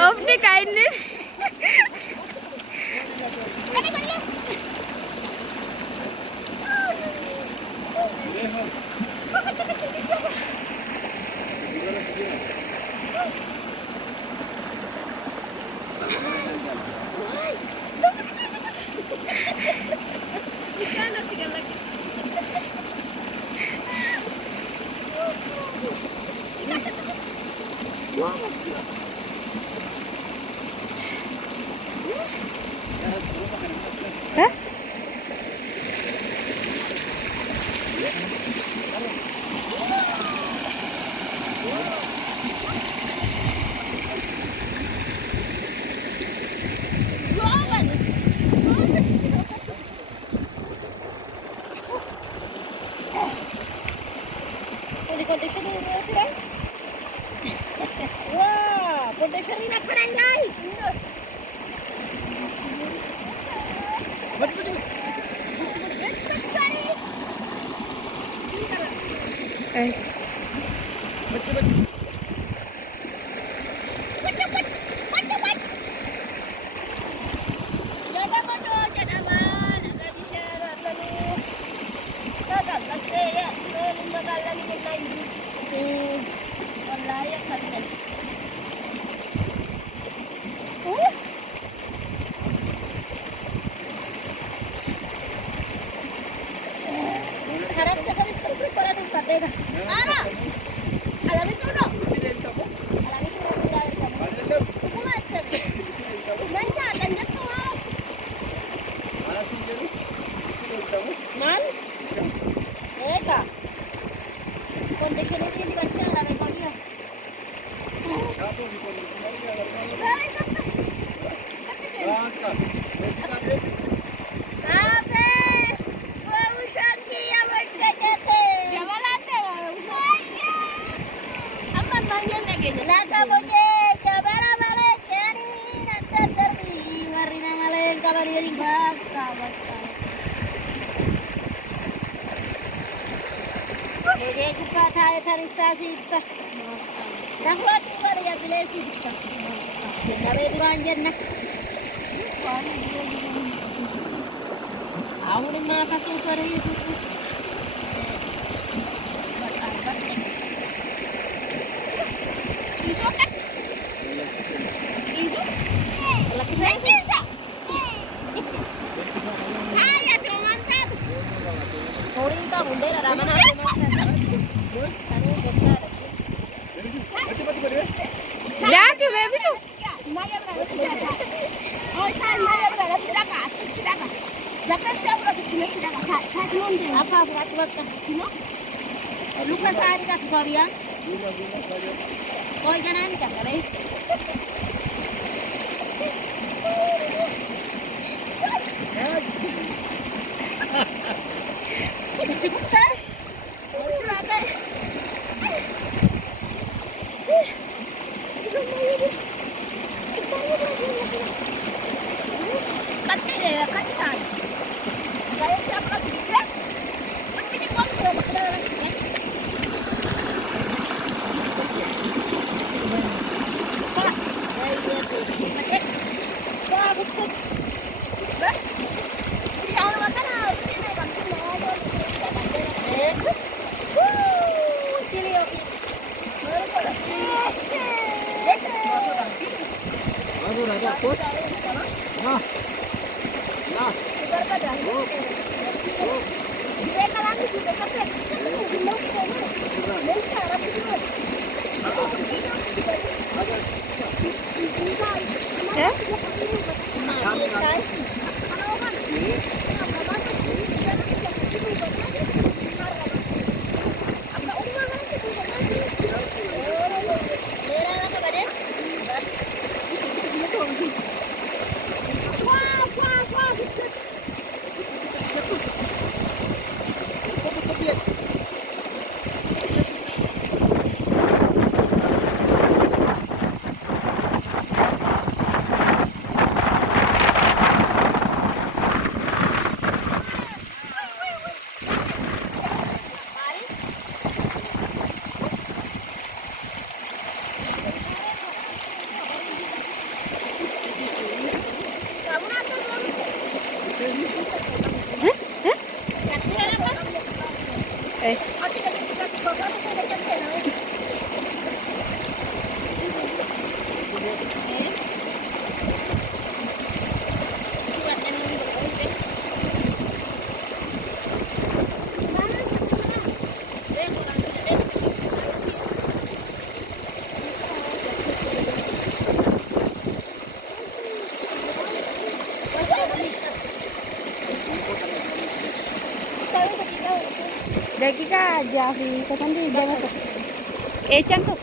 Of the kindness. Hah? Wah, Pondesari nak keren dai. Mal? Eka. Kondisi ini dibaca ramai kau dia. Jadi kita tarik sasi bisa. Dah buat juga dia beli sih bisa. Benda bayi turanjen nak. Aku ni mah kasih suara itu. Isu kan? Isu? Lagi saya. Ayah tu mantap. Korin tak bunda dah mana tu mantap. Jaga baby tu. Maya berada. Oh, saya Maya berada silakan, silakan. Jangan siapa lagi kena silakan. Tak nonde. Apa berat berat kino? Luka sehari kat Korea. Koi jangan kan, guys. Itu besar. Lagi kah aja, Vi. Sekarang di jam apa? Cangkuk.